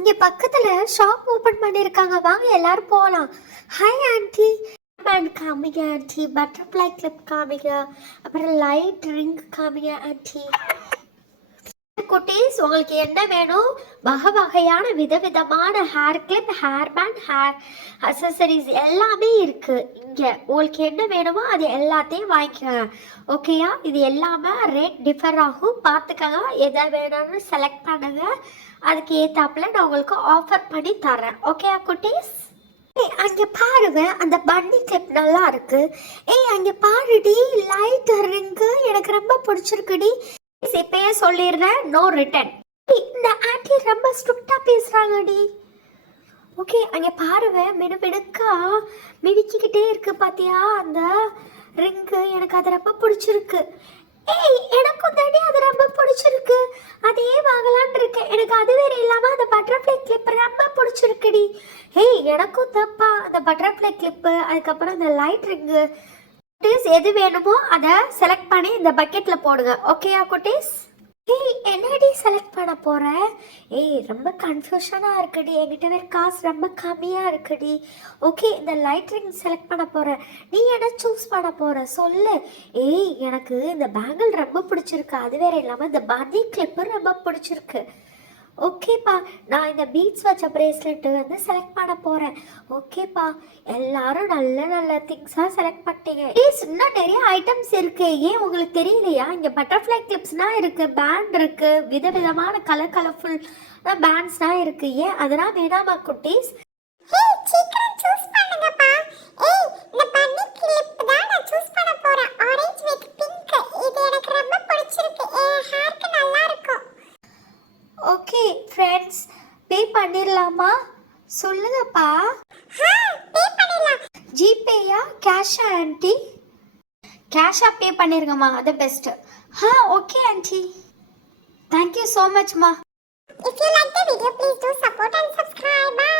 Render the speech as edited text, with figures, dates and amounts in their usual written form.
இங்கே பக்கத்தில் shop open பண்ணியிருக்காங்க, வாங்க எல்லாரும் போகலாம். Hi aunty. பேண்ட் காமிங்க ஆண்டி, பட்டர்ஃப்ளை கிளிப் காமிங்க, அப்புறம் லைட் ரிங் காமிங்க ஆண்டி. குட்டீஸ், உங்களுக்கு என்ன வேணும்? வகை வகையான விதவிதமான hair clip, hair band, hair accessories எல்லாமே இருக்கு இங்க. உங்களுக்கு என்ன வேணுமோ அது எல்லாத்தையும் வாங்கிக்கோங்க. ஓகேயா? இது எல்லாமே ரேட் டிஃபர் ஆகும், பார்த்துக்கோங்க. எதை வேணும்னு செலக்ட் பண்ணுங்க, அதுக்கு ஏத்தாப்புல நான் உங்களுக்கு ஆஃபர் பண்ணி தரேன். ஓகேயா குட்டீஸ்? அங்க பாருங்க, அந்த பன்னி கிளிப் நல்லா இருக்கு. அங்க பாருடி, லைட் ரிங்கு எனக்கு ரொம்ப பிடிச்சிருக்குடி. இப்பயே சொல்லிடுறேன், நோ ரிட்டன். இந்த ஆண்டி ரொம்ப ஸ்ட்ரிக்டா பேசுறாங்கடி. ஓகே, அங்க பாருங்க, மினுமினுக்கா மினுக்கிக்கிட்டே இருக்கு பாத்தியா அந்த ரிங்கு. எனக்கு அது ரொம்ப பிடிச்சிருக்கு. எனக்கும் தாண்டி அது ரொம்ப பிடிச்சிருக்கு, அதே வாங்கலான் இருக்கேன். எனக்கு அது வேற இல்லாம அந்த பட்டர்ஃப்ளை கிளிப் ரொம்ப பிடிச்சிருக்குடி. எனக்கும் தப்பா அந்த பட்டர்ஃப்ளை கிளிப்பு, அதுக்கப்புறம் இந்த லைட் ரிங்கு. குட்டீஸ், எது வேணுமோ அதை செலக்ட் பண்ணி இந்த பக்கெட்ல போடுங்க. ஓகேயா குட்டீஸ்? என்னடி செலக்ட் பண்ண போற? ரொம்ப கன்ஃபியூஷனா இருக்குடி, என்கிட்ட வேற காசு ரொம்ப கம்மியா இருக்குடி. ஓகே, இந்த லைட் ரிங் செலக்ட் பண்ண போறேன். நீ என்ன சூஸ் பண்ண போற சொல்லு. எனக்கு இந்த பேங்கிள் ரொம்ப பிடிச்சிருக்கு, அது வேற இல்லாம இந்த பன்னி கிளிப்பு ரொம்ப பிடிச்சிருக்கு. ஓகேப்பா, நான் இந்த பீட்ஸ் வச்ச பிரேஸ்லெட்டு வந்து செலக்ட் பண்ண போகிறேன். ஓகேப்பா, எல்லாரும் நல்ல நல்ல திங்ஸாக செலக்ட் பண்ணிட்டீங்க. இன்னும் நிறைய ஐட்டம்ஸ் இருக்கு, ஏன் உங்களுக்கு தெரியலையா? இங்கே பட்டர்ஃப்ளை கிளிப்ஸ்லாம் இருக்குது, பேண்ட் இருக்குது, விதவிதமான கலர்ஃபுல் பேண்ட்ஸ்லாம் இருக்குது. ஏன் அதெல்லாம் வேணாமா குட்டீஸ்? ஓகே ஃப்ரெண்ட்ஸ், பே பண்ணிடலாமா? சொல்லுங்கப்பா. ஜிபேயா கேஷா ஆண்டி? கேஷாக பே பண்ணிருங்கம்மா, அது best. Okay aunty, thank you so மச்மா. If you like the video, please do support and subscribe. Bye.